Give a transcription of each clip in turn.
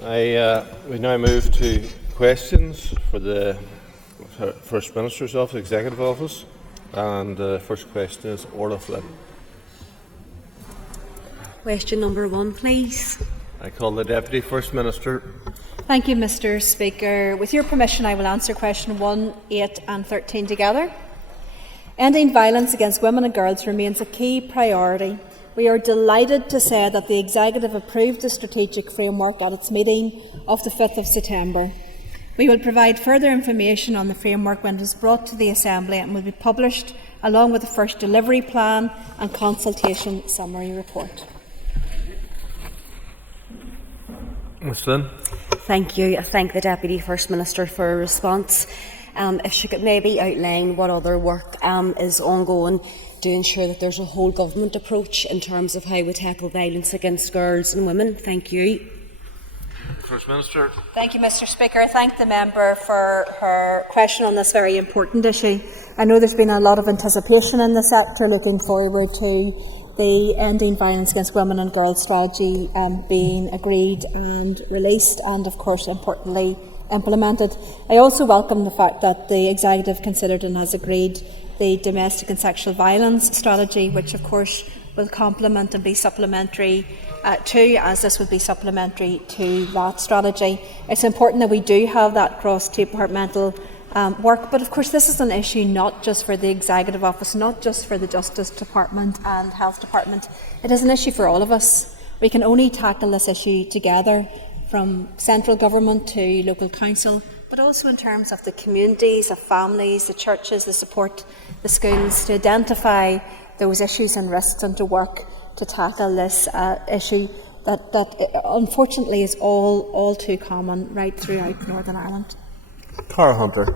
We now move to questions for the First Minister's Office, Executive Office, and the first question is Orla Flynn. Question number 1, please. I call the Deputy First Minister. Thank you, Mr. Speaker. With your permission, I will answer question 1, 8 and 13 together. Ending violence against women and girls remains a key priority. We are delighted to say that the Executive approved the strategic framework at its meeting of the 5th of September. We will provide further information on the framework when it is brought to the Assembly and will be published along with the first delivery plan and consultation summary report. Ms. Flynn. Thank you. I thank the Deputy First Minister for her response. If she could maybe outline what other work is ongoing to ensure that there's a whole government approach in terms of how we tackle violence against girls and women. Thank you. First Minister. Thank you, Mr. Speaker. I thank the member for her question on this very important issue. I know there's been a lot of anticipation in the sector looking forward to the Ending Violence Against Women and Girls strategy being agreed and released and, of course, importantly, implemented. I also welcome the fact that the Executive considered and has agreed the Domestic and Sexual Violence strategy, which, of course, will complement and be supplementary as this would be supplementary to that strategy. It's important that we do have that cross-departmental work, but of course this is an issue not just for the Executive Office, not just for the Justice Department and Health Department. It is an issue for all of us. We can only tackle this issue together, from central government to local council, but also in terms of the communities, the families, the churches, the support, the schools, to identify those issues and risks and to work to tackle this issue that unfortunately is all too common right throughout Northern Ireland. Cara Hunter.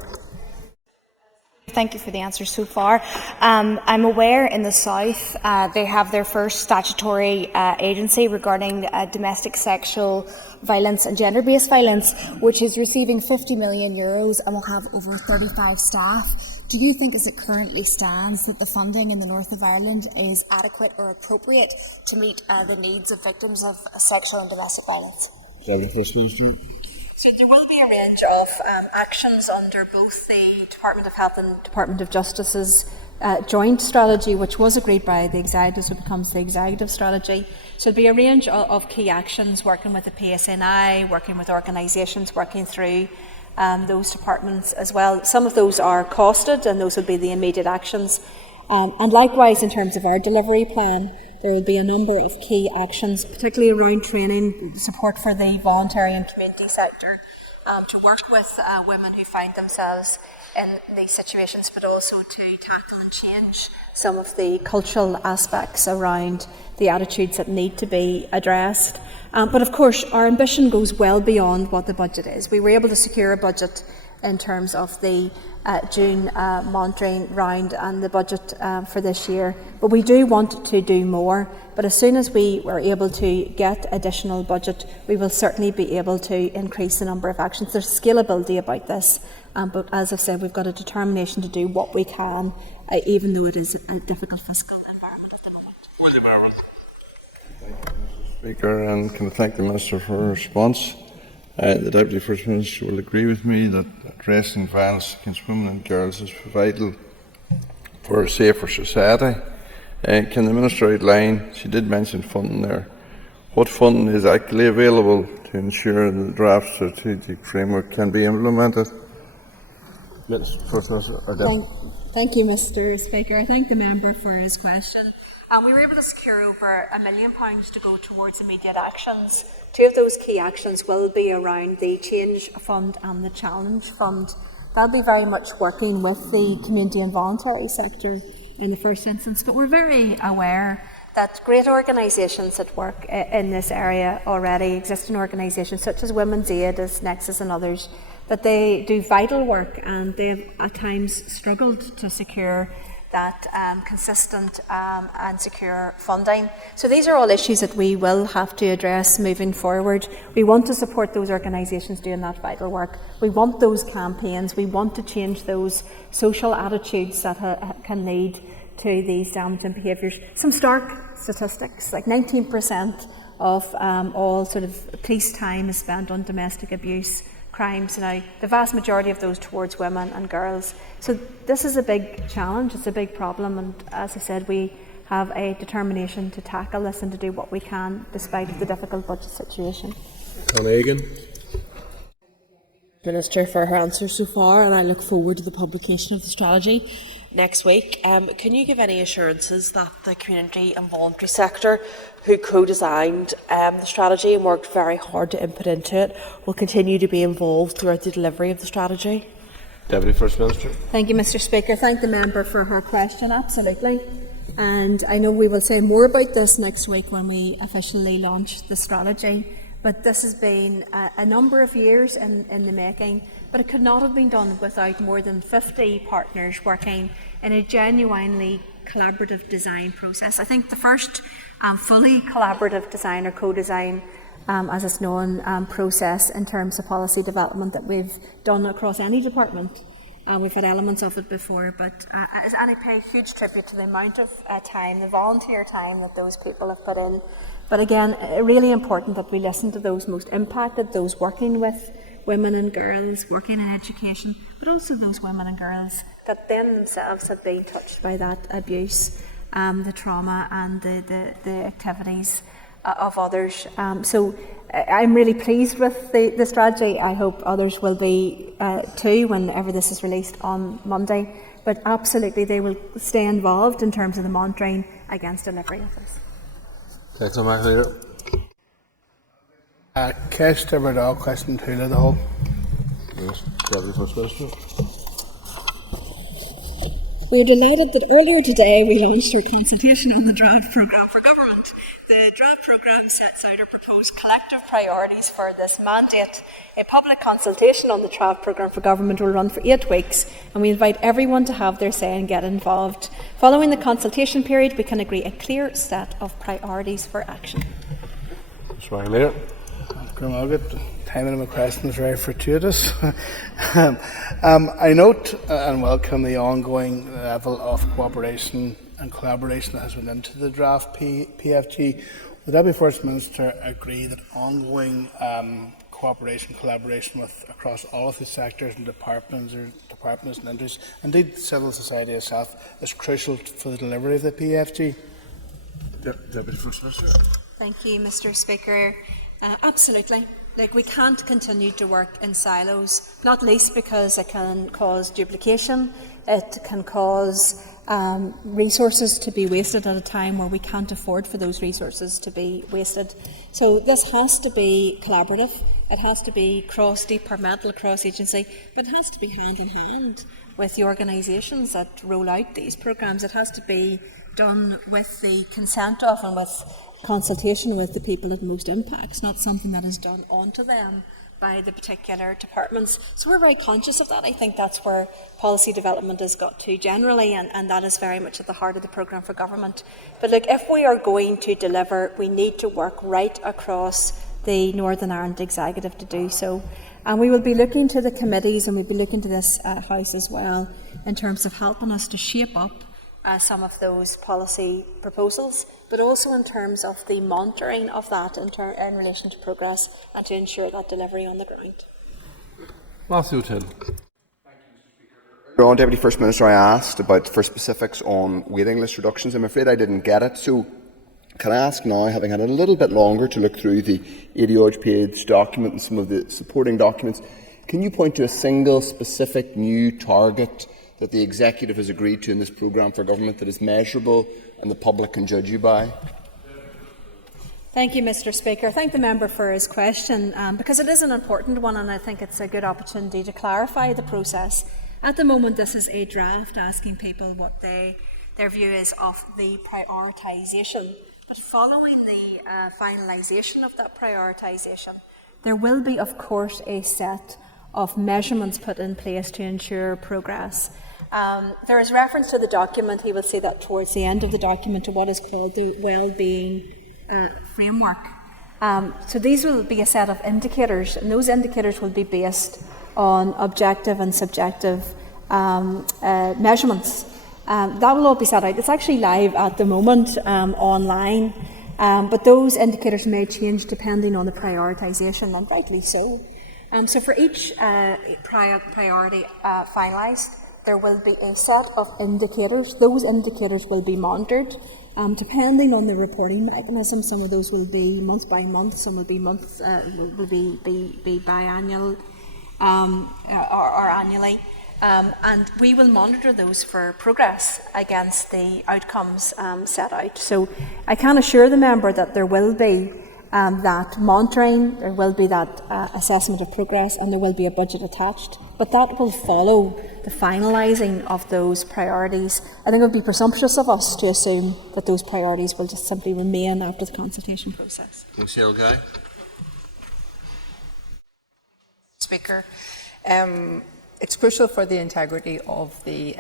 Thank you for the answer so far. I'm aware in the South they have their first statutory agency regarding domestic sexual violence and gender-based violence, which is receiving €50 million and will have over 35 staff. Do you think, as it currently stands, that the funding in the north of Ireland is adequate or appropriate to meet the needs of victims of sexual and domestic violence? So there will be a range of actions under both the Department of Health and Department of Justice's joint strategy, which was agreed by the Executive, so it becomes the Executive strategy. So there'll be a range of key actions, working with the PSNI, working with organisations, working through those departments as well. Some of those are costed, and those will be the immediate actions. And likewise, in terms of our delivery plan, there will be a number of key actions, particularly around training, support for the voluntary and community sector, to work with women who find themselves in these situations, but also to tackle and change some of the cultural aspects around the attitudes that need to be addressed. But of course, our ambition goes well beyond what the budget is. We were able to secure a budget in terms of the June monitoring round and the budget for this year. But we do want to do more. But as soon as we were able to get additional budget, we will certainly be able to increase the number of actions. There's scalability about this. But as I've said, we've got a determination to do what we can, even though it is a difficult fiscal environment at the moment. Thank you, Mr. Speaker, and can I thank the Minister for her response. The Deputy First Minister will agree with me that addressing violence against women and girls is vital for a safer society. Can the Minister outline, she did mention funding there, what funding is actually available to ensure the draft strategic framework can be implemented? Thank you, Mr. Speaker. I thank the member for his question. We were able to secure over £1 million to go towards immediate actions. Two of those key actions will be around the Change Fund and the Challenge Fund. That'll be very much working with the community and voluntary sector in the first instance, but we're very aware that great organisations that work in this area already, existing organisations such as Women's Aid, as Nexus and others, that they do vital work and they've at times struggled to secure that consistent and secure funding. So these are all issues that we will have to address moving forward. We want to support those organisations doing that vital work. We want those campaigns. We want to change those social attitudes that can lead to these damaging behaviours. Some stark statistics, like 19% of all sort of police time is spent on domestic abuse crimes. Now, the vast majority of those towards women and girls. So this is a big challenge, it's a big problem, and as I said, we have a determination to tackle this and to do what we can despite the difficult budget situation. Minister for her answers so far, and I look forward to the publication of the strategy next week. Can you give any assurances that the community and voluntary sector who co-designed the strategy and worked very hard to input into it will continue to be involved throughout the delivery of the strategy? Deputy First Minister. Thank you, Mr. Speaker. Thank the member for her question. Absolutely. And I know we will say more about this next week when we officially launch the strategy. But this has been a number of years in the making, but it could not have been done without more than 50 partners working in a genuinely collaborative design process. I think the first fully collaborative design or co-design, as it's known, process in terms of policy development that we've done across any department. We've had elements of it before, but and I pay huge tribute to the amount of time, the volunteer time that those people have put in. But again, really important that we listen to those most impacted, those working with women and girls, working in education, but also those women and girls that then themselves have been touched by that abuse, the trauma and the activities of others. So I'm really pleased with the strategy. I hope others will be too whenever this is released on Monday. But absolutely they will stay involved in terms of the monitoring against delivery of this. Ceist Bardal, question 2 to the whole. Yes, Deputy First Minister. We're delighted that earlier today we launched our consultation on the draft programme for government. The draft programme sets out our proposed collective priorities for this mandate. A public consultation on the draft programme for government will run for 8 weeks, and we invite everyone to have their say and get involved. Following the consultation period, we can agree a clear set of priorities for action. The timing of my question is very fortuitous. I note and welcome the ongoing level of cooperation and collaboration that has went into the draft PFG. Would that be First Minister agree that ongoing cooperation, collaboration with across all of the sectors and departments and industries, indeed civil society itself, is crucial for the delivery of the PFG? Deputy First Minister. Thank you, Mr. Speaker. Absolutely. We can't continue to work in silos, not least because it can cause duplication, it can cause resources to be wasted at a time where we can't afford for those resources to be wasted. So this has to be collaborative, it has to be cross-departmental, cross-agency, but it has to be hand in hand with the organisations that roll out these programmes. It has to be done with the consent of and with consultation with the people it most impacts, not something that is done onto them by the particular departments. So we're very conscious of that. I think that's where policy development has got to generally, and that is very much at the heart of the programme for government. But look, if we are going to deliver, we need to work right across the Northern Ireland Executive to do so. And we will be looking to the committees, and we'll be looking to this House as well, in terms of helping us to shape up some of those policy proposals, but also in terms of the monitoring of that in relation to progress and to ensure that delivery on the ground. Matthew Till. On Deputy First Minister, I asked for specifics on waiting list reductions. I'm afraid I didn't get it. So can I ask now, having had a little bit longer to look through the 80-odd page document and some of the supporting documents, can you point to a single specific new target that the Executive has agreed to in this programme for government that is measurable and the public can judge you by? Thank you, Mr. Speaker. I thank the member for his question because it is an important one, and I think it's a good opportunity to clarify the process. At the moment, this is a draft asking people what their view is of the prioritisation. But following the finalisation of that prioritisation, there will be, of course, a set of measurements put in place to ensure progress. There is reference to the document. He will see that towards the end of the document, to what is called the wellbeing framework. So these will be a set of indicators, and those indicators will be based on objective and subjective measurements. That will all be set out. It's actually live at the moment online. but those indicators may change depending on the prioritisation, and rightly so. So for each priority finalised, there will be a set of indicators. Those indicators will be monitored. Depending on the reporting mechanism, some of those will be month by month, some will be biannual or annually, and we will monitor those for progress against the outcomes set out. So I can assure the member that there will be that monitoring, there will be that assessment of progress, and there will be a budget attached. But that will follow the finalising of those priorities. I think it would be presumptuous of us to assume that those priorities will just simply remain after the consultation process. Guy. Speaker, it's crucial for the integrity of the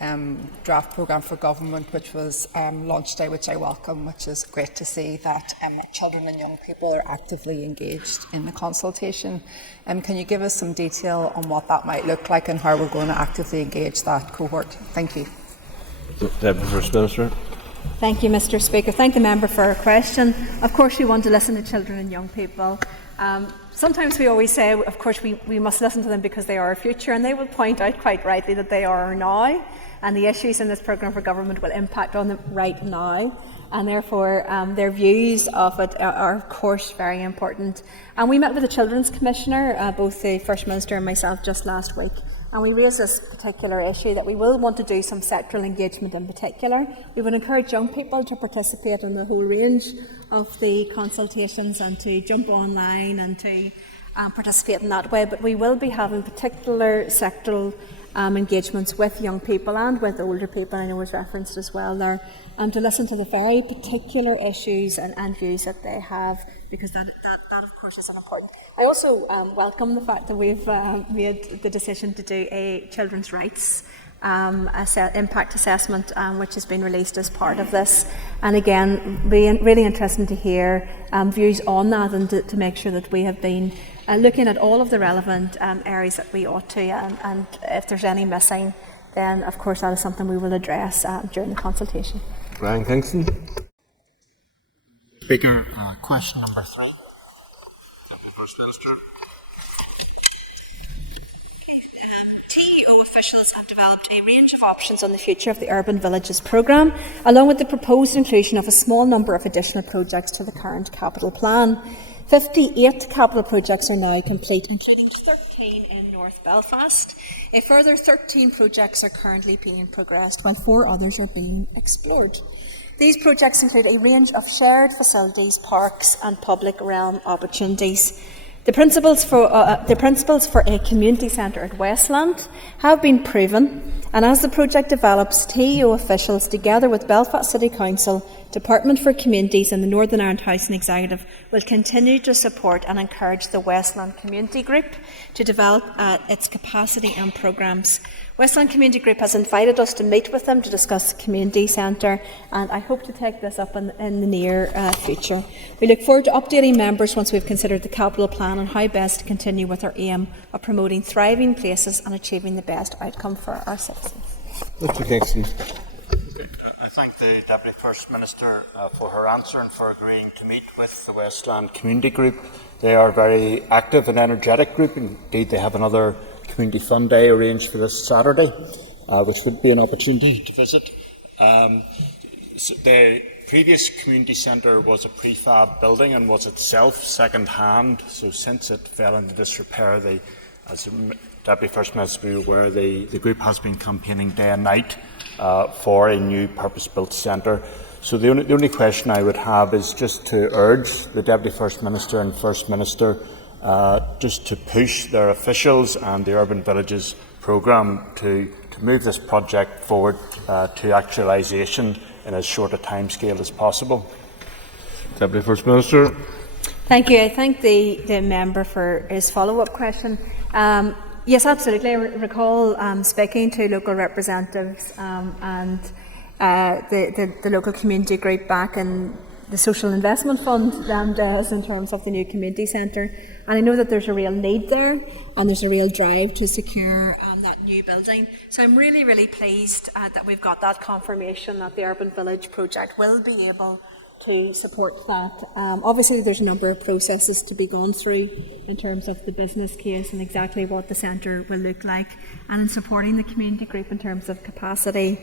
draft programme for government, which was launched today, which I welcome, which is great to see that children and young people are actively engaged in the consultation. Can you give us some detail on what that might look like and how we're going to actively engage that cohort? Thank you. Deputy First Minister. Thank you, Mr. Speaker. Thank the member for her question. Of course, we want to listen to children and young people. Sometimes we always say, of course, we must listen to them because they are our future, and they will point out quite rightly that they are our now, and the issues in this programme for government will impact on them right now, and therefore their views of it are of course very important. And we met with the Children's Commissioner, both the First Minister and myself, just last week, and we raised this particular issue that we will want to do some sectoral engagement in particular. We would encourage young people to participate in the whole range of the consultations and to jump online and to participate in that way, but we will be having particular sectoral engagements with young people and with older people, I know was referenced as well there, to listen to the very particular issues and views that they have, because that of course is important. I also welcome the fact that we've made the decision to do a children's rights impact assessment, which has been released as part of this, and again really interesting to hear views on that, and to make sure that we have been looking at all of the relevant areas that we ought to, and if there's any missing, then of course that is something we will address during the consultation. Brian Kingston. Speaker, question number 3. TEO officials have developed a range of options on the future of the Urban Villages programme, along with the proposed inclusion of a small number of additional projects to the current capital plan. 58 capital projects are now complete, including 13 in North Belfast. A further 13 projects are currently being progressed, while 4 others are being explored. These projects include a range of shared facilities, parks and public realm opportunities. The principles for a community centre at Westland have been proven, and as the project develops, TEO officials, together with Belfast City Council, Department for Communities and the Northern Ireland Housing Executive, will continue to support and encourage the Westland Community Group to develop its capacity and programmes. Westland Community Group has invited us to meet with them to discuss the community centre, and I hope to take this up in the near future. We look forward to updating members once we've considered the capital plan and how best to continue with our aim of promoting thriving places and achieving the best outcome for our citizens. Mr. Kingston. I thank the Deputy First Minister for her answer and for agreeing to meet with the Westland Community Group. They are a very active and energetic group. Indeed, they have another Community Fun Day arranged for this Saturday, which would be an opportunity to visit. So the previous community centre was a prefab building and was itself second-hand, so since it fell into disrepair, as the Deputy First Minister will be aware, the group has been campaigning day and night for a new purpose-built centre. So the only question I would have is just to urge the Deputy First Minister and First Minister just to push their officials and the Urban Villages programme to move this project forward to actualisation in as short a timescale as possible. Deputy First Minister. Thank you. I thank the member for his follow-up question. Yes, absolutely. I recall speaking to local representatives and the local community group back in the Social Investment Fund does in terms of the new community centre, and I know that there's a real need there and there's a real drive to secure that new building. So I'm really pleased that we've got that confirmation that the Urban Village project will be able to support that. Obviously, there's a number of processes to be gone through in terms of the business case and exactly what the centre will look like, and in supporting the community group in terms of capacity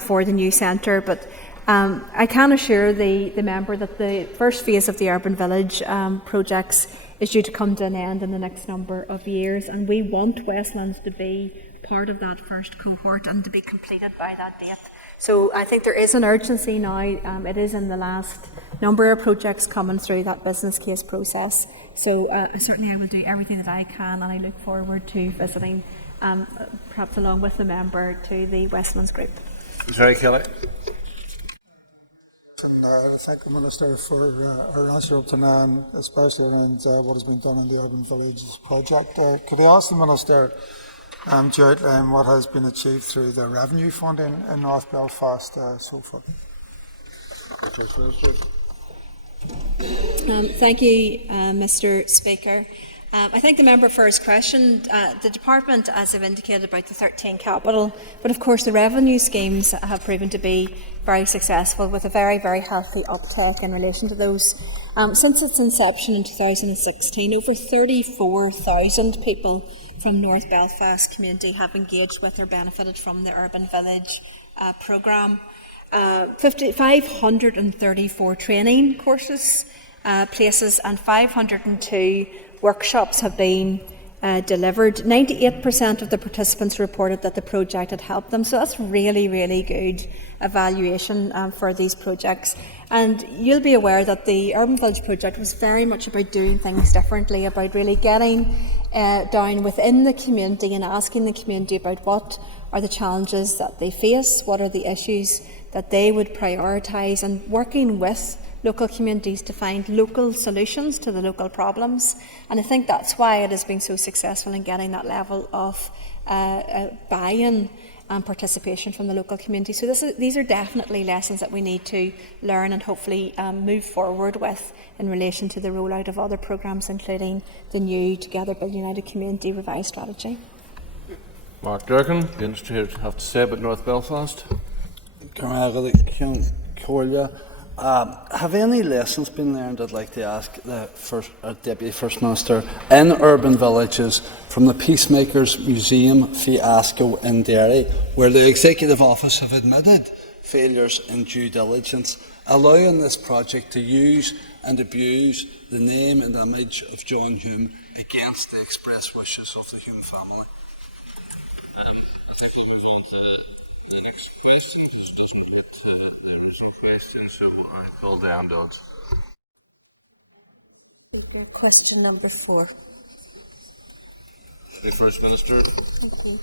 for the new centre. But I can assure the member that the first phase of the Urban Village projects is due to come to an end in the next number of years, and we want Westlands to be part of that first cohort and to be completed by that date. So I think there is an urgency now. It is in the last number of projects coming through that business case process. So certainly I will do everything that I can, and I look forward to visiting, perhaps along with the member, to the Westlands group. Terry Kelly. Thank the Minister for her answer up to now, especially around what has been done in the Urban Villages project. Could I ask the Minister to outline what has been achieved through the revenue funding in North Belfast so far? Thank you, Mr. Speaker. I thank the member for his question. The Department, as I've indicated, about the 13 capital, but of course the revenue schemes have proven to be very successful, with a very, very healthy uptake in relation to those. Since its inception in 2016, over 34,000 people from North Belfast community have engaged with or benefited from the Urban Village programme. 534 training courses, places, and 502 workshops have been delivered. 98% of the participants reported that the project had helped them, so that's really, really good evaluation for these projects. And you'll be aware that the Urban Village project was very much about doing things differently, about really getting down within the community and asking the community about what are the challenges that they face, what are the issues that they would prioritise, and working with local communities to find local solutions to the local problems. And I think that's why it has been so successful in getting that level of buy-in and participation from the local community. So these are definitely lessons that we need to learn and hopefully move forward with in relation to the rollout of other programmes, including the new Together Build United Community revised strategy. Mark Durkin, the industry have to say about North Belfast. Have any lessons been learned, I'd like to ask the Deputy First Minister, in urban villages from the Peacemakers Museum fiasco in Derry, where the Executive Office have admitted failures in due diligence, allowing this project to use and abuse the name and image of John Hume against the express wishes of the Hume family? I think we'll move on to the next question, which doesn't relate to the original question, so I call down Dodds. Speaker, question number 4. The First Minister. Thank you.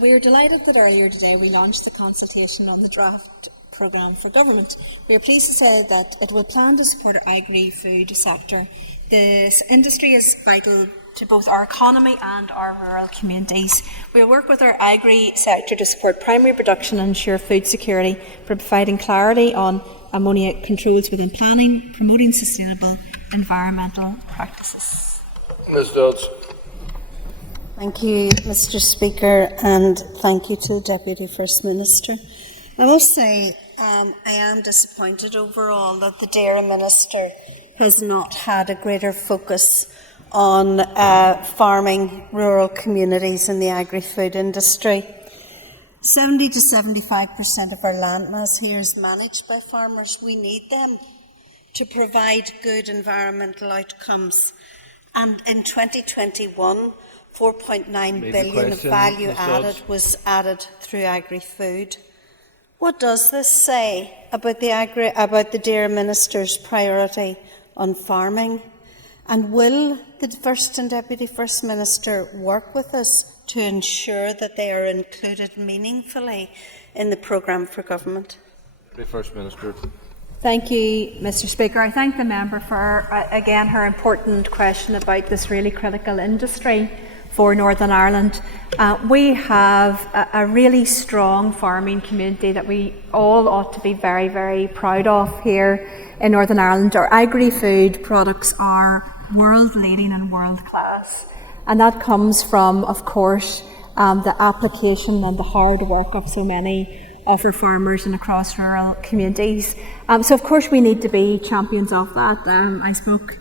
We are delighted that earlier today we launched the consultation on the draft programme for government. We are pleased to say that it will plan to support our agri-food sector. This industry is vital to both our economy and our rural communities. We will work with our agri sector to support primary production and ensure food security, for providing clarity on ammonia controls within planning, promoting sustainable environmental practices. Ms Dodds. Thank you, Mr. Speaker, and thank you to the Deputy First Minister. I must say I am disappointed overall that the Dairy Minister has not had a greater focus on farming rural communities in the agri-food industry. 70 to 75% of our landmass here is managed by farmers. We need them to provide good environmental outcomes. And in 2021, 4.9 billion of value added was added through agri-food. What does this say about the Dairy Minister's priority on farming? And will the First and Deputy First Minister work with us to ensure that they are included meaningfully in the programme for government? The First Minister. Thank you, Mr. Speaker. I thank the member for, again, her important question about this really critical industry for Northern Ireland. We have a really strong farming community that we all ought to be very, very proud of here in Northern Ireland. Our agri-food products are world-leading and world-class, and that comes from, of course, the application and the hard work of so many offer farmers and across rural communities. So of course we need to be champions of that. I spoke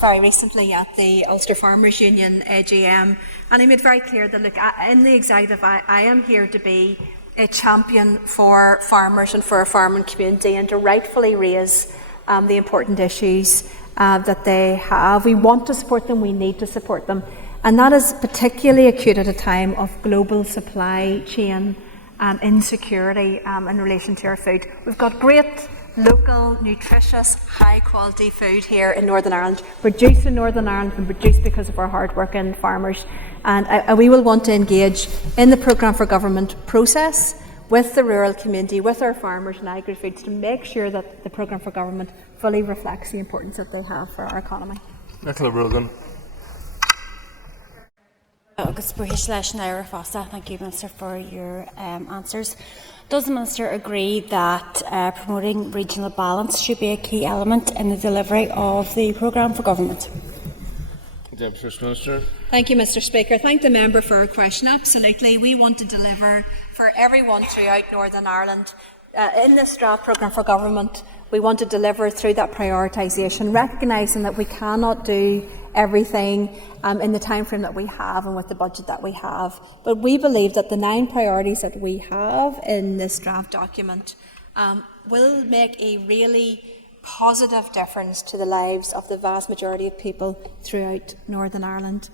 very recently at the Ulster Farmers Union AGM, and I made very clear that, look, in the executive, I am here to be a champion for farmers and for our farming community, and to rightfully raise the important issues that they have. We want to support them, we need to support them, and that is particularly acute at a time of global supply chain insecurity in relation to our food. We've got great local, nutritious, high quality food here in Northern Ireland, produced in Northern Ireland and produced because of our hard working farmers, and we will want to engage in the programme for government process with the rural community, with our farmers and agri-foods, to make sure that the programme for government fully reflects the importance that they have for our economy. Nicola Brogan. Thank you, Minister, for your answers. Does the Minister agree that promoting regional balance should be a key element in the delivery of the programme for government? Deputy First Minister. Thank you, Mr. Speaker. Thank the member for her question. Absolutely, we want to deliver for everyone throughout Northern Ireland. In this draft programme for government, we want to deliver through that prioritisation, recognising that we cannot do everything in the time frame that we have and with the budget that we have. But we believe that the 9 priorities that we have in this draft document will make a really positive difference to the lives of the vast majority of people throughout Northern Ireland.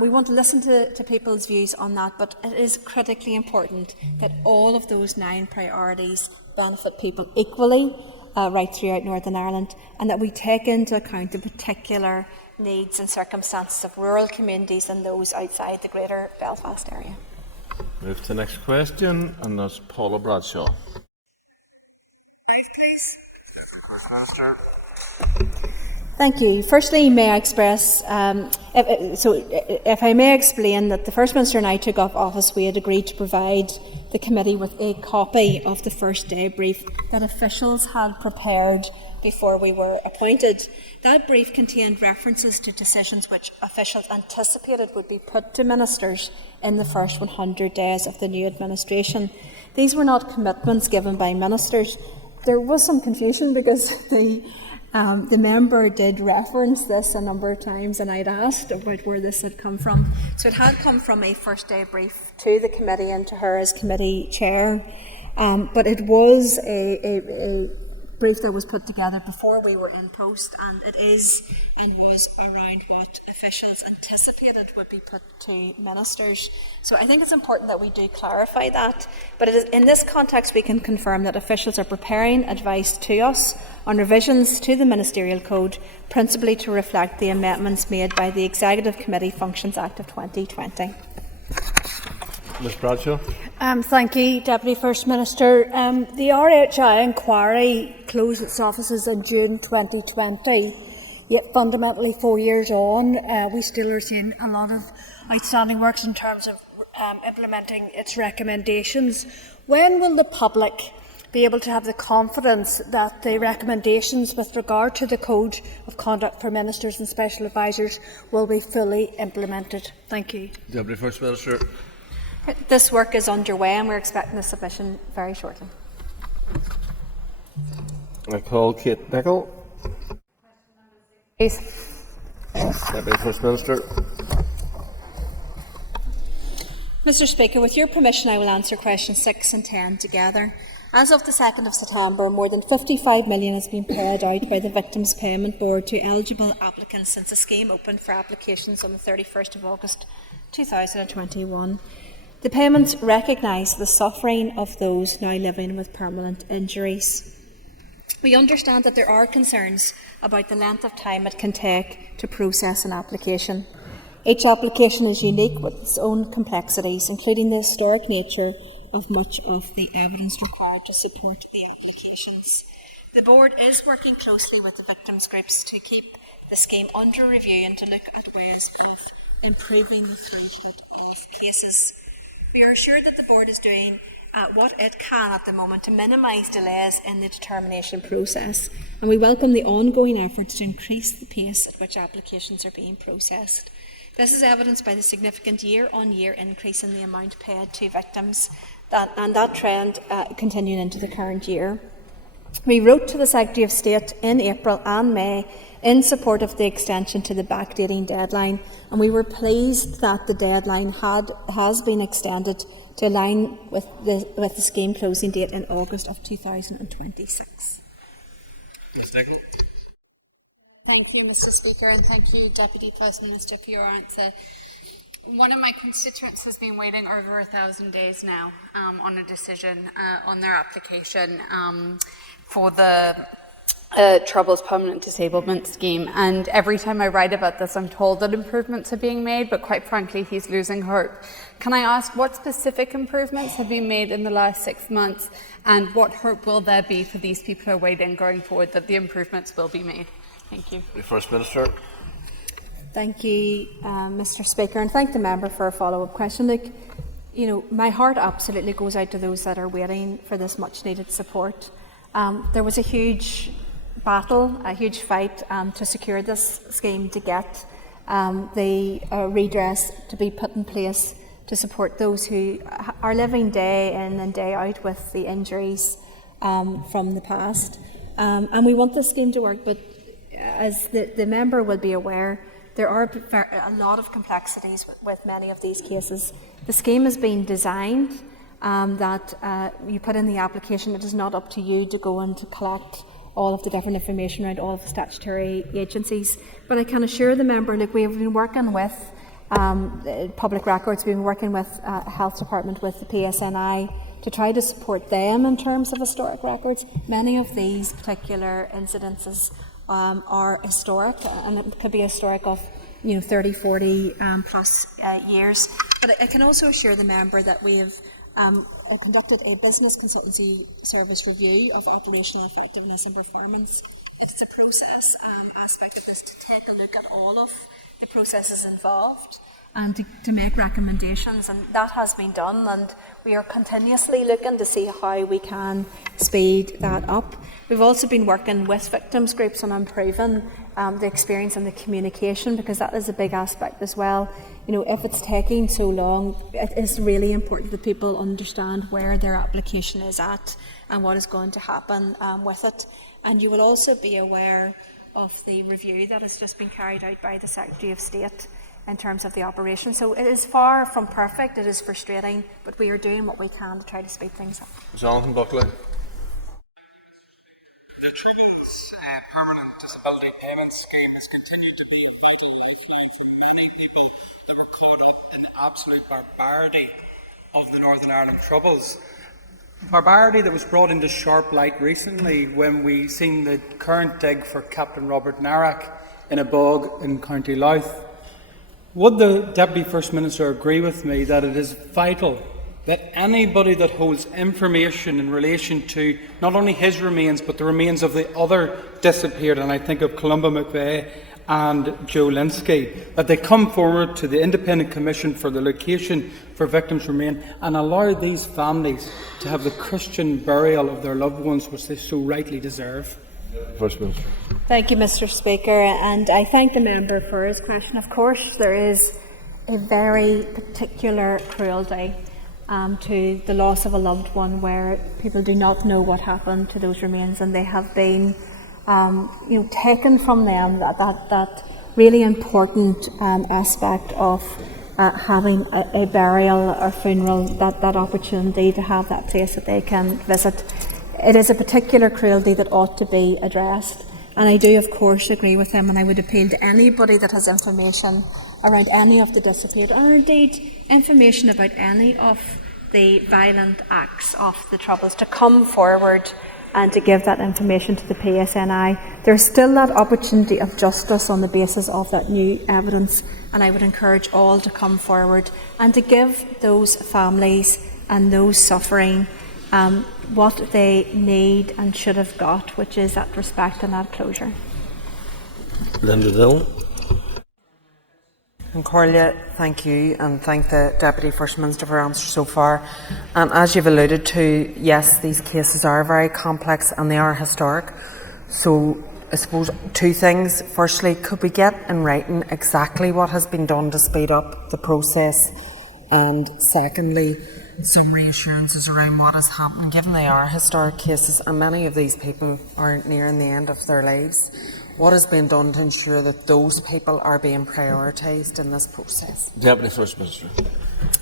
We want to listen to people's views on that, but it is critically important that all of those 9 priorities benefit people equally right throughout Northern Ireland, and that we take into account the particular needs and circumstances of rural communities and those outside the greater Belfast area. Move to the next question, and that's Paula Bradshaw. Thank you. Firstly, may I express, if I may explain that the First Minister and I took off office, we had agreed to provide the committee with a copy of the first day brief that officials had prepared before we were appointed. That brief contained references to decisions which officials anticipated would be put to ministers in the first 100 days of the new administration. These were not commitments given by ministers. There was some confusion because the member did reference this a number of times, and I'd asked about where this had come from. So it had come from a first day brief to the committee and to her as committee chair, but it was a brief that was put together before we were in post, and it is and was around what officials anticipated would be put to ministers. So I think it's important that we do clarify that, but it is, in this context we can confirm that officials are preparing advice to us on revisions to the Ministerial Code, principally to reflect the amendments made by the Executive Committee Functions Act of 2020. Ms Bradshaw. Thank you, Deputy First Minister. The RHI inquiry closed its offices in June 2020, yet fundamentally 4 years on, we still are seeing a lot of outstanding works in terms of implementing its recommendations. When will the public be able to have the confidence that the recommendations with regard to the Code of Conduct for Ministers and Special Advisers will be fully implemented? Thank you. Deputy First Minister. This work is underway and we're expecting a submission very shortly. I call Kate Nicholl. Please. Deputy First Minister. Mr. Speaker, with your permission I will answer questions 6 and 10 together. As of the 2nd of September, more than 55 million has been paid out by the Victims Payment Board to eligible applicants since the scheme opened for applications on the 31st of August 2021. The payments recognise the suffering of those now living with permanent injuries. We understand that there are concerns about the length of time it can take to process an application. Each application is unique with its own complexities, including the historic nature of much of the evidence required to support the applications. The Board is working closely with the victims groups to keep the scheme under review and to look at ways of improving the throughput of cases. We are assured that the Board is doing what it can at the moment to minimise delays in the determination process, and we welcome the ongoing efforts to increase the pace at which applications are being processed. This is evidenced by the significant year-on-year increase in the amount paid to victims and that trend continuing into the current year. We wrote to the Secretary of State in April and May in support of the extension to the backdating deadline, and we were pleased that the deadline has been extended to align with the scheme closing date in August of 2026. Ms. Nicholl. Thank you, Mr. Speaker, and thank you, Deputy First Minister, for your answer. One of my constituents has been waiting over 1,000 days now on a decision on their application for the Troubles Permanent Disablement Scheme, and every time I write about this I'm told that improvements are being made, but quite frankly he's losing hope. Can I ask what specific improvements have been made in the last 6 months, and what hope will there be for these people who are waiting going forward that the improvements will be made? Thank you. The First Minister. Thank you, Mr. Speaker, and thank the member for a follow-up question. Look, you know, my heart absolutely goes out to those that are waiting for this much-needed support. There was a huge battle, a huge fight to secure this scheme, to get the redress to be put in place to support those who are living day in and day out with the injuries from the past. And we want this scheme to work, but as the member will be aware, there are a lot of complexities with many of these cases. The scheme has been designed that you put in the application. It is not up to you to go and to collect all of the different information around all of the statutory agencies. But I can assure the member, look, we have been working with public records, we've been working with Health Department, with the PSNI, to try to support them in terms of historic records. Many of these particular incidences are historic, and it could be historic of 30, 40 plus years. But I can also assure the member that we have conducted a business consultancy service review of operational effectiveness and performance. It's a process aspect of this to take a look at all of the processes involved and to make recommendations, and that has been done, and we are continuously looking to see how we can speed that up. We've also been working with victims groups on improving the experience and the communication, because that is a big aspect as well. You know, if it's taking so long, it is really important that people understand where their application is at and what is going to happen with it. And you will also be aware of the review that has just been carried out by the Secretary of State in terms of the operation. So it is far from perfect, it is frustrating, but we are doing what we can to try to speed things up. Jonathan Buckley. The Permanent Disability Payment Scheme has continued to be a vital lifeline for many people that were caught up in the absolute barbarity of the Northern Ireland Troubles. Barbarity that was brought into sharp light recently when we seen the current dig for Captain Robert Narrock in a bog in County Louth. Would the Deputy First Minister agree with me that it is vital that anybody that holds information in relation to not only his remains but the remains of the other disappeared, and I think of Columba McVeigh and Joe Linsky, that they come forward to the Independent Commission for the location for victims' remain and allow these families to have the Christian burial of their loved ones which they so rightly deserve? First Minister. Thank you, Mr. Speaker, and I thank the member for his question. Of course, there is a very particular cruelty to the loss of a loved one, where people do not know what happened to those remains, and they have been taken from them that really important aspect of having a burial or funeral, that opportunity to have that place that they can visit. It is a particular cruelty that ought to be addressed, and I do of course agree with him, and I would appeal to anybody that has information around any of the disappeared, or indeed information about any of the violent acts of the Troubles, to come forward and to give that information to the PSNI. There's still that opportunity of justice on the basis of that new evidence, and I would encourage all to come forward and to give those families and those suffering what they need and should have got, which is that respect and that closure. Linda Dillon. And Corlia, thank you, and thank the Deputy First Minister for her answer so far. And as you've alluded to, yes, these cases are very complex and they are historic. So I suppose two things. Firstly, could we get in writing exactly what has been done to speed up the process? And secondly, some reassurances around what is happening, given they are historic cases and many of these people are nearing the end of their lives. What has been done to ensure that those people are being prioritised in this process? Deputy First Minister.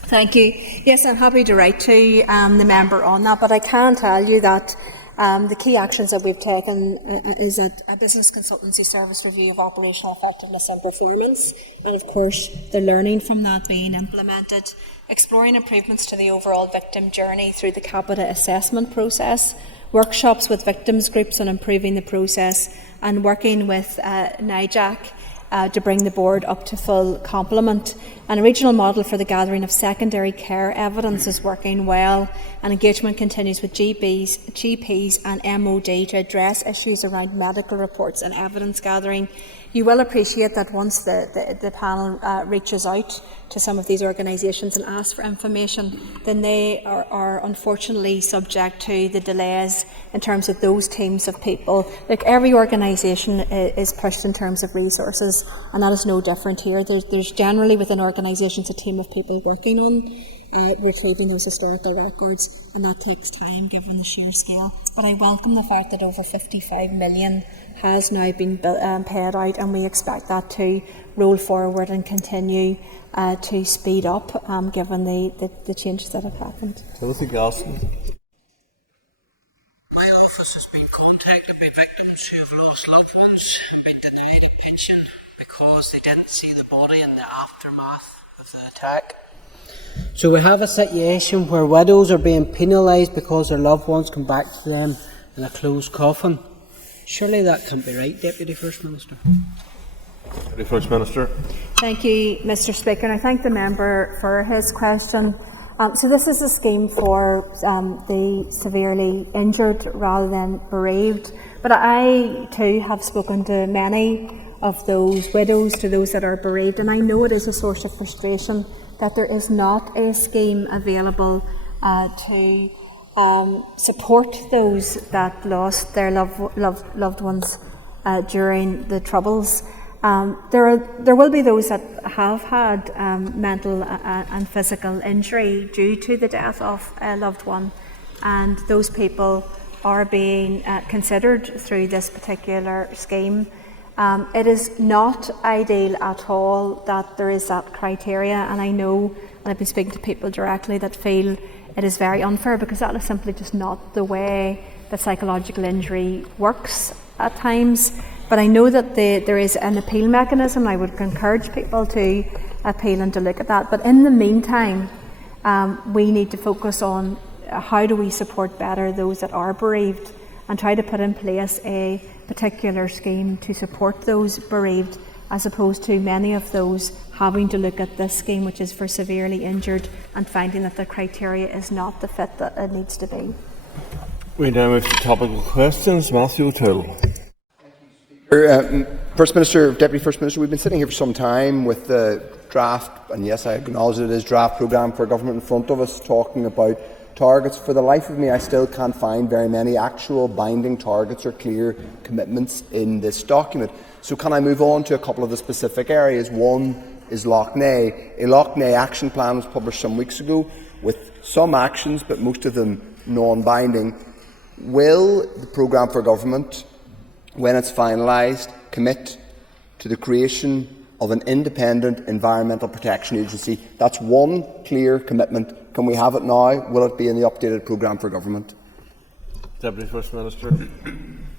Thank you. Yes, I'm happy to write to the member on that, but I can tell you that the key actions that we've taken is a business consultancy service review of operational effectiveness and performance, and of course the learning from that being implemented, exploring improvements to the overall victim journey through the capita assessment process, workshops with victims groups on improving the process, and working with NIJAC to bring the board up to full complement. And a regional model for the gathering of secondary care evidence is working well, and engagement continues with GPs and MOD to address issues around medical reports and evidence gathering. You will appreciate that once the panel reaches out to some of these organisations and asks for information, then they are unfortunately subject to the delays in terms of those teams of people. Like, every organisation is pushed in terms of resources, and that is no different here. There's generally within organisations a team of people working on retrieving those historical records, and that takes time given the sheer scale. But I welcome the fact that over 55 million has now been paid out, and we expect that to roll forward and continue to speed up given the changes that have happened. Timothy Galston. My office has been contacted by victims who have lost loved ones, been denied a pension because they didn't see the body in the aftermath of the attack. So we have a situation where widows are being penalised because their loved ones come back to them in a closed coffin. Surely that can't be right, Deputy First Minister. Deputy First Minister. Thank you, Mr. Speaker, and I thank the member for his question. So this is a scheme for the severely injured rather than bereaved, but I too have spoken to many of those widows, to those that are bereaved, and I know it is a source of frustration that there is not a scheme available to support those that lost their loved ones during the Troubles. There will be those that have had mental and physical injury due to the death of a loved one, and those people are being considered through this particular scheme. It is not ideal at all that there is that criteria, and I know, and I've been speaking to people directly that feel it is very unfair, because that is simply just not the way that psychological injury works at times. But I know that there is an appeal mechanism. I would encourage people to appeal and to look at that. But in the meantime, we need to focus on how do we support better those that are bereaved, and try to put in place a particular scheme to support those bereaved, as opposed to many of those having to look at this scheme, which is for severely injured, and finding that the criteria is not the fit that it needs to be. We now move to topical questions. Matthew O'Toole. First Minister, Deputy First Minister, we've been sitting here for some time with the draft, and yes, I acknowledge it is draft programme for government in front of us, talking about targets. For the life of me, I still can't find very many actual binding targets or clear commitments in this document. So can I move on to a couple of the specific areas? One is Lough Neagh. A Lough Neagh action plan was published some weeks ago with some actions, but most of them non-binding. Will the programme for government, when it's finalised, commit to the creation of an independent environmental protection agency? That's one clear commitment. Can we have it now? Will it be in the updated programme for government? Deputy First Minister.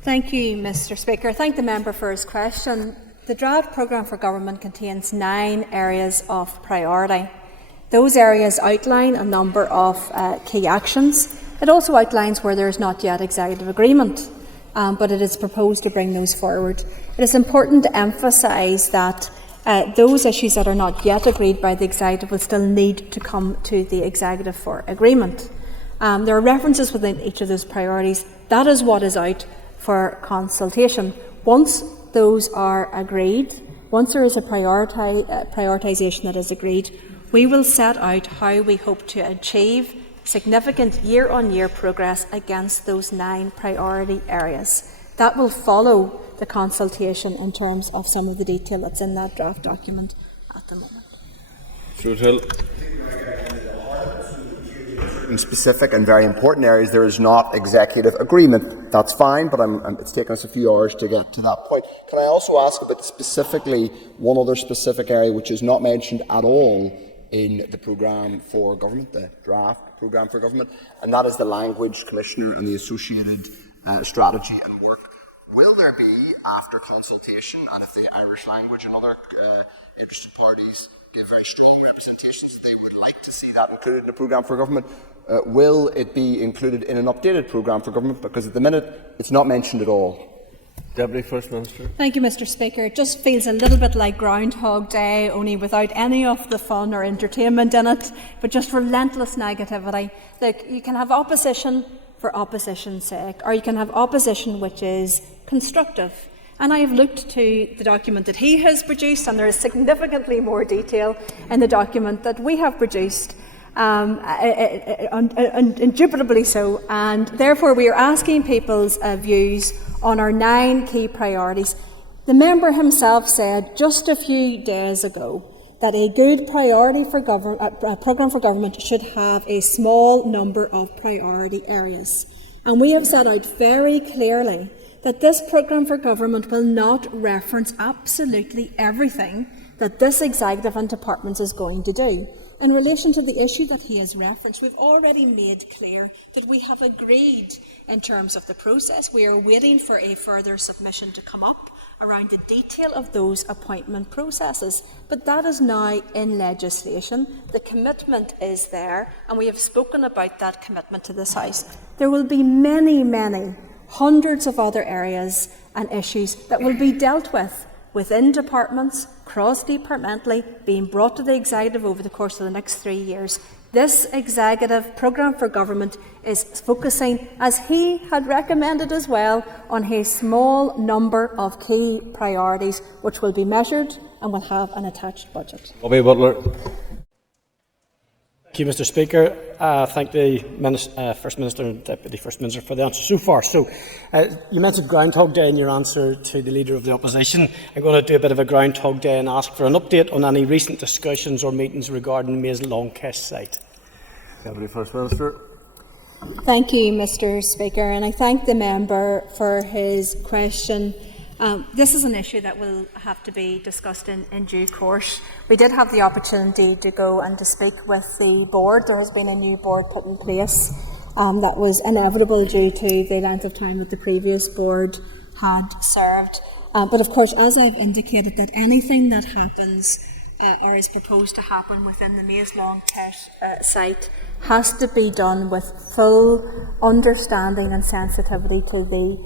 Thank you, Mr. Speaker. I thank the member for his question. The draft programme for government contains 9 areas of priority. Those areas outline a number of key actions. It also outlines where there is not yet executive agreement, but it is proposed to bring those forward. It is important to emphasise that those issues that are not yet agreed by the executive will still need to come to the executive for agreement. There are references within each of those priorities. That is what is out for consultation. Once those are agreed, once there is a prioritisation that is agreed, we will set out how we hope to achieve significant year-on-year progress against those 9 priority areas. That will follow the consultation in terms of some of the detail that's in that draft document at the moment. certain specific and very important areas there is not executive agreement. That's fine, but it's taken us a few hours to get to that point. Can I also ask about specifically one other specific area which is not mentioned at all in the programme for government, the draft programme for government, and that is the language commissioner and the associated strategy and work. Will there be, after consultation, and if the Irish language and other interested parties give very strong representations that they would like to see that included in the programme for government, will it be included in an updated programme for government? Because at the minute it's not mentioned at all. Deputy First Minister. Thank you, Mr. Speaker. It just feels a little bit like Groundhog Day, only without any of the fun or entertainment in it, but just relentless negativity. Look, you can have opposition for opposition's sake, or you can have opposition which is constructive. And I have looked to the document that he has produced, and there is significantly more detail in the document that we have produced, indubitably so. And therefore, we are asking people's views on our 9 key priorities. The member himself said just a few days ago that a good priority for programme for government should have a small number of priority areas. And we have set out very clearly that this programme for government will not reference absolutely everything that this executive and department is going to do. In relation to the issue that he has referenced, we've already made clear that we have agreed in terms of the process. We are waiting for a further submission to come up around the detail of those appointment processes. But that is now in legislation. The commitment is there, and we have spoken about that commitment to this House. There will be many, many hundreds of other areas and issues that will be dealt with within departments, cross-departmentally, being brought to the executive over the course of the next 3 years. This executive programme for government is focusing, as he had recommended as well, on a small number of key priorities which will be measured and will have an attached budget. Bobby Butler. Thank you, Mr. Speaker. Thank the First Minister and Deputy First Minister for the answer so far. You mentioned Groundhog Day in your answer to the Leader of the Opposition. I'm going to do a bit of a Groundhog Day and ask for an update on any recent discussions or meetings regarding Mays Longkish site. Deputy First Minister. Thank you, Mr. Speaker, and I thank the member for his question. This is an issue that will have to be discussed in due course. We did have the opportunity to go and to speak with the board. There has been a new board put in place that was inevitable due to the length of time that the previous board had served. But of course, as I've indicated, that anything that happens or is proposed to happen within the Mays Longkish site has to be done with full understanding and sensitivity to the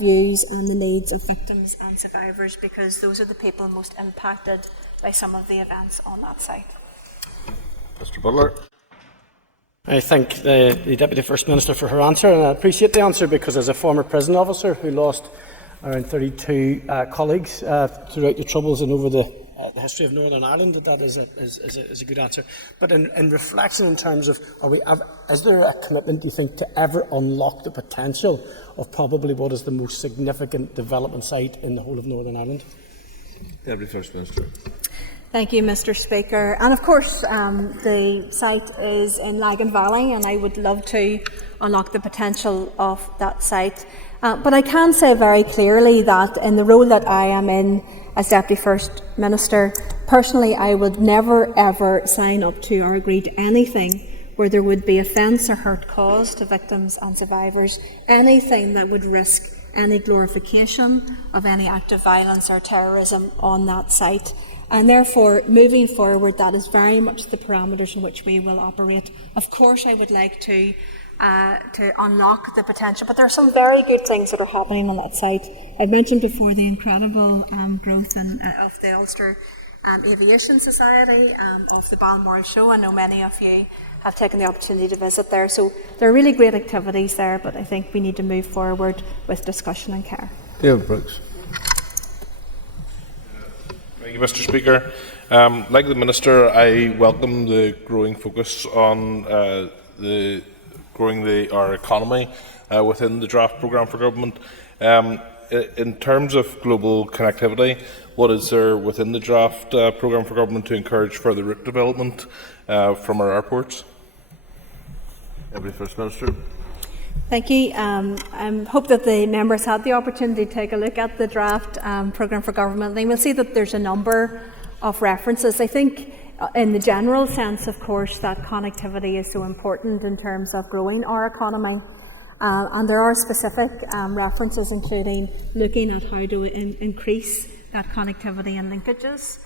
views and the needs of victims and survivors, because those are the people most impacted by some of the events on that site. Mr. Butler. I thank the Deputy First Minister for her answer, and I appreciate the answer because as a former prison officer who lost around 32 colleagues throughout the Troubles and over the history of Northern Ireland, that is a good answer. But in reflection in terms of, is there a commitment, do you think, to ever unlock the potential of probably what is the most significant development site in the whole of Northern Ireland? Deputy First Minister. Thank you, Mr. Speaker. And of course, the site is in Lagan Valley, and I would love to unlock the potential of that site. But I can say very clearly that in the role that I am in as Deputy First Minister, personally I would never ever sign up to or agree to anything where there would be offence or hurt caused to victims and survivors, anything that would risk any glorification of any act of violence or terrorism on that site. And therefore, moving forward, that is very much the parameters in which we will operate. Of course, I would like to unlock the potential, but there are some very good things that are happening on that site. I mentioned before the incredible growth of the Ulster Aviation Society, of the Balmoral Show. I know many of you have taken the opportunity to visit there. So there are really great activities there, but I think we need to move forward with discussion and care. David Brooks. Thank you, Mr. Speaker. Like the Minister, I welcome the growing focus on growing our economy within the draft programme for government. In terms of global connectivity, what is there within the draft programme for government to encourage further route development from our airports? Deputy First Minister. Thank you. I hope that the members had the opportunity to take a look at the draft programme for government. They will see that there's a number of references. I think in the general sense, of course, that connectivity is so important in terms of growing our economy. And there are specific references, including looking at how to increase that connectivity and linkages,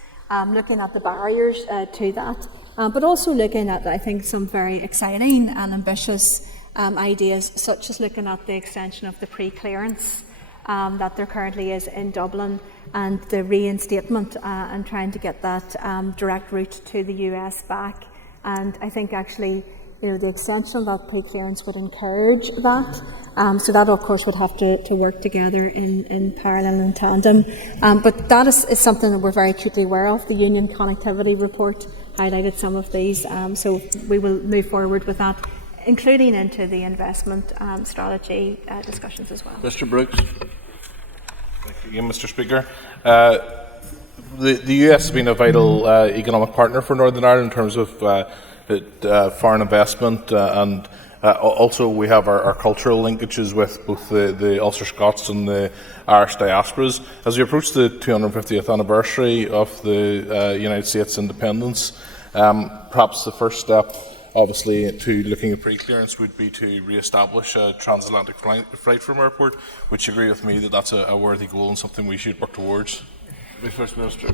looking at the barriers to that, but also looking at, I think, some very exciting and ambitious ideas, such as looking at the extension of the pre-clearance that there currently is in Dublin, and the reinstatement and trying to get that direct route to the US back. And I think actually, the extension of that pre-clearance would encourage that. So that, of course, would have to work together in parallel and tandem. But that is something that we're very acutely aware of. The Union Connectivity Report highlighted some of these. So we will move forward with that, including into the investment strategy discussions as well. Mr. Brooks. Thank you again, Mr. Speaker. The US has been a vital economic partner for Northern Ireland in terms of foreign investment, and also we have our cultural linkages with both the Ulster Scots and the Irish diasporas. As we approach the 250th anniversary of the United States independence, perhaps the first step, obviously, to looking at pre-clearance would be to re-establish a transatlantic flight from airport. Would you agree with me that that's a worthy goal and something we should work towards? The First Minister.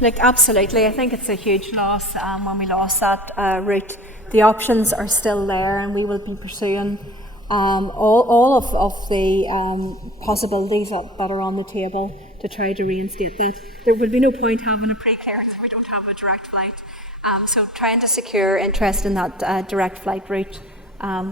Look, absolutely. I think it's a huge loss when we lost that route. The options are still there, and we will be pursuing all of the possibilities that are on the table to try to reinstate that. There would be no point having a pre-clearance if we don't have a direct flight. So trying to secure interest in that direct flight route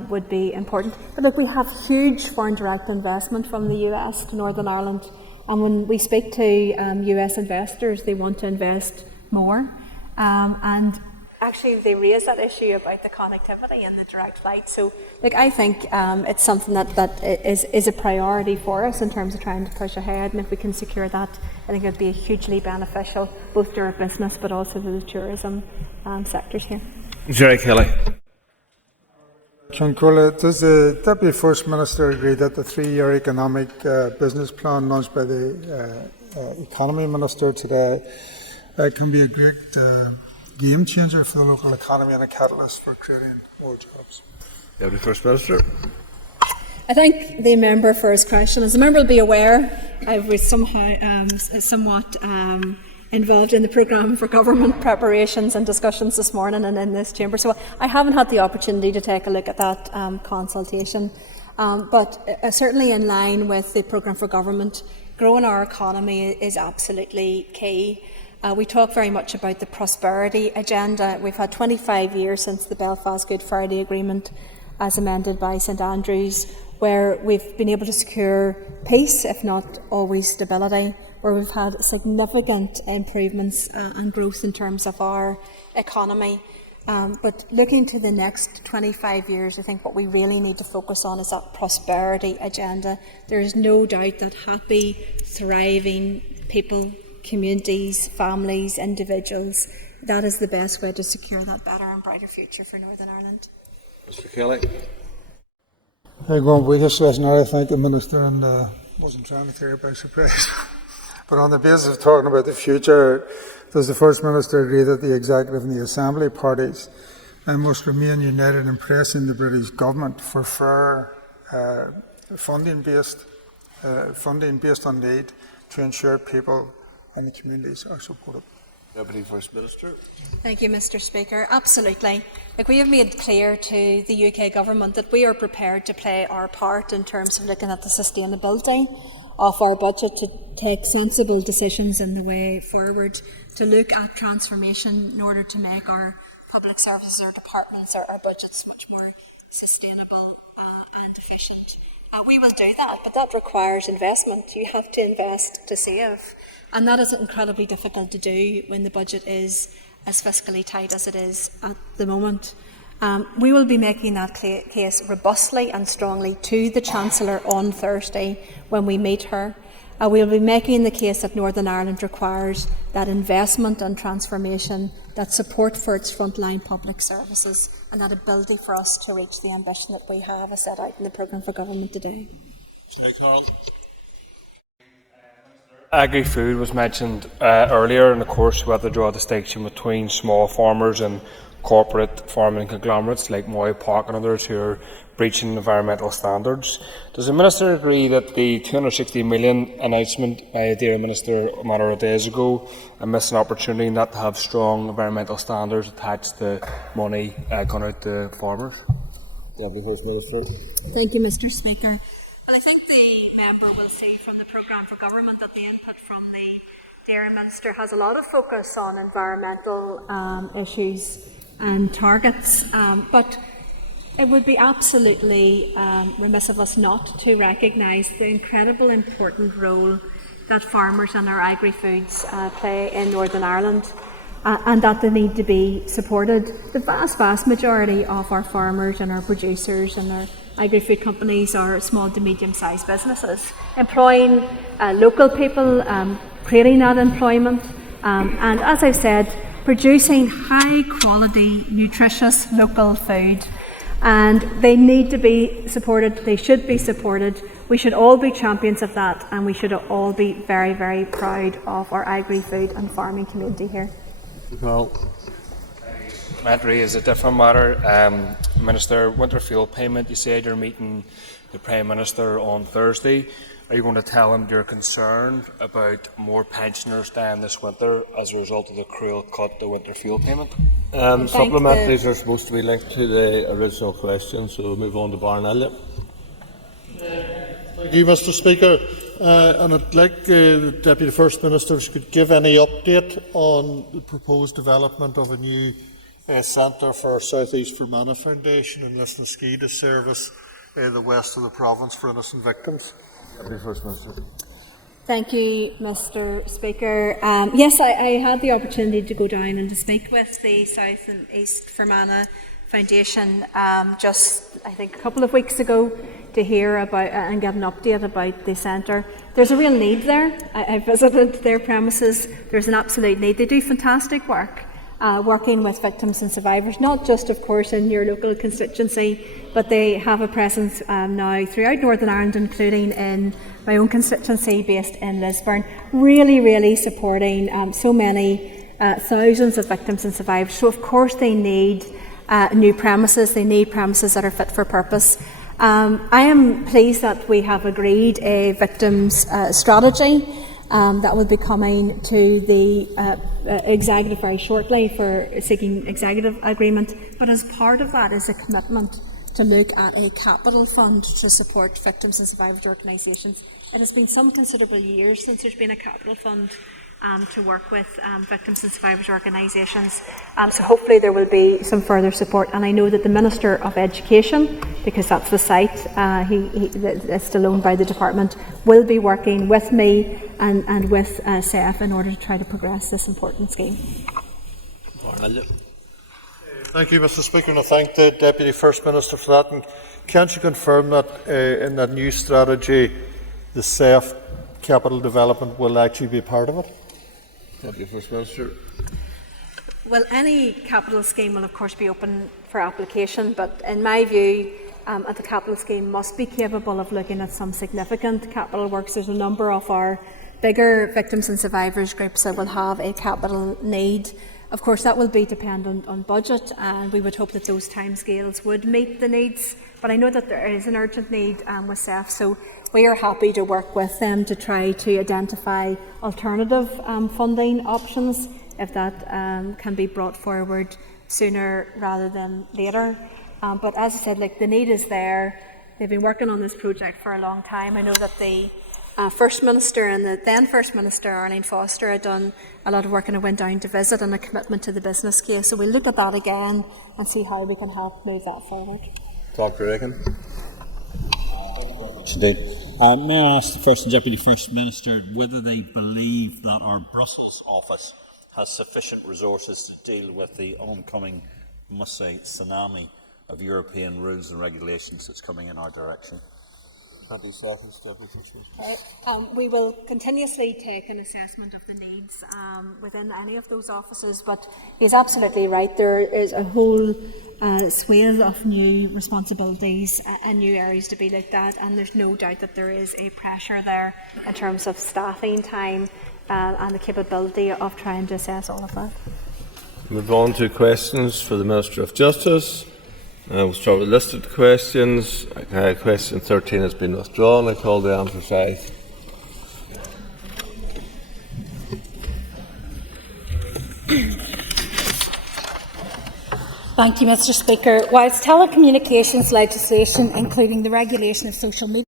would be important. But look, we have huge foreign direct investment from the US to Northern Ireland. And when we speak to US investors, they want to invest more. And actually, they raise that issue about the connectivity and the direct flight. So, I think it's something that is a priority for us in terms of trying to push ahead. And if we can secure that, I think it would be hugely beneficial both to our business but also to the tourism sectors here. Jerry Kelly. Concola, does the Deputy First Minister agree that the 3-year economic business plan launched by the Economy Minister today can be a great game changer for the local economy and a catalyst for creating more jobs? Deputy First Minister. I thank the member for his question. As the member will be aware, I was somewhat involved in the programme for government preparations and discussions this morning and in this chamber, so I haven't had the opportunity to take a look at that consultation. But certainly in line with the programme for government, growing our economy is absolutely key. We talk very much about the prosperity agenda. We've had 25 years since the Belfast Good Friday Agreement, as amended by St Andrews, where we've been able to secure peace, if not always stability, where we've had significant improvements and growth in terms of our economy. But looking to the next 25 years, I think what we really need to focus on is that prosperity agenda. There is no doubt that happy, thriving people, communities, families, individuals, that is the best way to secure that better and brighter future for Northern Ireland. Mr. Kelly. I'm going with this lesson. I thank the Minister, and wasn't trying to take it by surprise. But on the basis of talking about the future, does the First Minister agree that the Executive and the Assembly parties must remain united in pressing the British Government for fair funding based on need to ensure people and the communities are supported? Deputy First Minister. Thank you, Mr. Speaker. Absolutely. We have made clear to the UK Government that we are prepared to play our part in terms of looking at the sustainability of our budget, to take sensible decisions in the way forward, to look at transformation in order to make our public services, our departments, our budgets much more sustainable and efficient. We will do that, but that requires investment. You have to invest to save. And that is incredibly difficult to do when the budget is as fiscally tight as it is at the moment. We will be making that case robustly and strongly to the Chancellor on Thursday when we meet her. We'll be making the case that Northern Ireland requires that investment and transformation, that support for its frontline public services, and that ability for us to reach the ambition that we have as set out in the programme for government today. Agri-food was mentioned earlier, and of course we have to draw a distinction between small farmers and corporate farming conglomerates like Moy Park and others who are breaching environmental standards. Does the Minister agree that the 260 million announcement by the Dairy Minister a matter of days ago missed an opportunity not to have strong environmental standards attached to money gone out to farmers? Thank you, Mr. Speaker. Well, I think the member will see from the programme for government that the input from the Dairy Minister has a lot of focus on environmental issues and targets, but it would be absolutely remiss of us not to recognise the incredible important role that farmers and our agri-foods play in Northern Ireland, and that they need to be supported. The vast majority of our farmers and our producers and our agri-food companies are small to medium-sized businesses, employing local people, creating that employment, and as I've said, producing high-quality, nutritious local food. And they need to be supported, they should be supported. We should all be champions of that, and we should all be very, very proud of our agri-food and farming community here. Parliamentary is a different matter. Minister, winter fuel payment, you said you're meeting the Prime Minister on Thursday. Are you going to tell him you're concerned about more pensioners dying this winter as a result of the cruel cut to winter fuel payment? Supplementaries are supposed to be linked to the original question, so we'll move on to Baron Elliott. Thank you, Mr. Speaker. And I'd like the Deputy First Minister could give any update on the proposed development of a new centre for South East Fermanagh Foundation in Lisnaskea to service the west of the province for innocent victims. Deputy First Minister. Thank you, Mr. Speaker. Yes, I had the opportunity to go down and to speak with the South and East Fermanagh Foundation just, I think, a couple of weeks ago to hear about and get an update about the centre. There's a real need there. I visited their premises. There's an absolute need. They do fantastic work. Working with victims and survivors, not just, of course, in your local constituency, but they have a presence now throughout Northern Ireland, including in my own constituency based in Lisburn, really supporting so many thousands of victims and survivors. So, of course, they need new premises. They need premises that are fit for purpose. I am pleased that we have agreed a victims strategy that will be coming to the executive very shortly for seeking executive agreement. But as part of that is a commitment to look at a capital fund to support victims and survivors organisations. It has been some considerable years since there's been a capital fund to work with victims and survivors organisations. So hopefully there will be some further support, and I know that the Minister of Education, because that's the site it's still owned by the department, will be working with me and with SEF in order to try to progress this important scheme. Thank you, Mr. Speaker, and I thank the Deputy First Minister for that. And can't you confirm that in that new strategy the SEF capital development will actually be part of it? Deputy First Minister. Well, any capital scheme will of course be open for application, but in my view the capital scheme must be capable of looking at some significant capital works. There's a number of our bigger victims and survivors groups that will have a capital need. Of course, that will be dependent on budget, and we would hope that those timescales would meet the needs. But I know that there is an urgent need with SEF, so we are happy to work with them to try to identify alternative funding options, if that can be brought forward sooner rather than later. But as I said, the need is there. They've been working on this project for a long time. I know that the First Minister and the then First Minister, Arlene Foster, had done a lot of work, and I went down to visit, and a commitment to the business case. So we'll look at that again and see how we can help move that forward. Dr. Reagan. Indeed. May I ask the First and Deputy First Minister whether they believe that our Brussels office has sufficient resources to deal with the oncoming, I must say, tsunami of European rules and regulations that's coming in our direction? We will continuously take an assessment of the needs within any of those offices, but he's absolutely right. There is a whole swathe of new responsibilities and new areas to be looked at, and there's no doubt that there is a pressure there in terms of staffing time and the capability of trying to assess all of that. Move on to questions for the Minister of Justice. We'll start with listed questions. Question 13 has been withdrawn. I call the answer 5. Thank you, Mr. Speaker. Whilst telecommunications legislation, including the regulation of social media